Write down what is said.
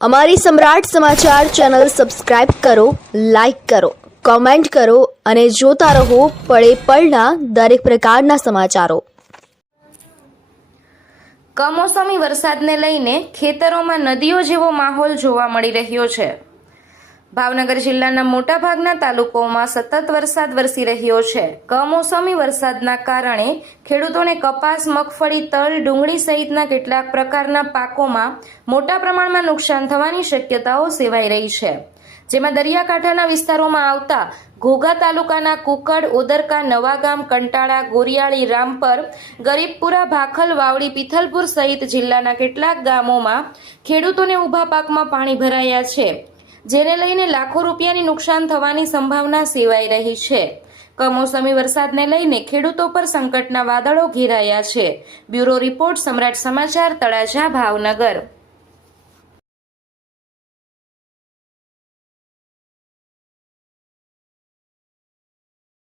અમારી સમ્રાટ સમાચાર ચેનલ સબસ્ક્રાઇબ કરો, લાઇક કરો, કોમેન્ટ કરો અને જોતા રહો પળે પળના દરેક પ્રકારના સમાચારો। કમોસમી વરસાદને લઈને ખેતરોમાં નદીઓ જેવો માહોલ જોવા મળી રહ્યો છે। ભાવનગર જિલ્લાના મોટાભાગના તાલુકાઓમાં સતત વરસાદ વરસી રહ્યો છે। કમોસમી વરસાદના કારણે ખેડૂતોને કપાસ, મગફળી, તલ, ડુંગળી સહિતના કેટલાક પ્રકારના પાકોમાં મોટા પ્રમાણમાં નુકસાન થવાની શક્યતાઓ સેવાઈ રહી છે, જેમાં દરિયાકાંઠાના વિસ્તારોમાં આવતા ઘોઘા તાલુકાના કુકડ, ઓદરકા, નવાગામ, કંટાળા, ગોરિયાળી, રામપર, ગરીબપુરા, ભાખલ, વાવડી, પિથલપુર સહિત જિલ્લાના કેટલાક ગામોમાં ખેડૂતોને ઊભા પાકમાં પાણી ભરાયા છે, જેને લઈને લાખો રૂપિયાની નુકસાન થવાની સંભાવના સેવાઈ રહી છે। કમોસમી વરસાદને લઈને ખેડૂતો પર સંકટના વાદળો ઘેરાયા છે। બ્યુરો રિપોર્ટ, સમ્રાટ સમાચાર, તળાજા, ભાવનગર।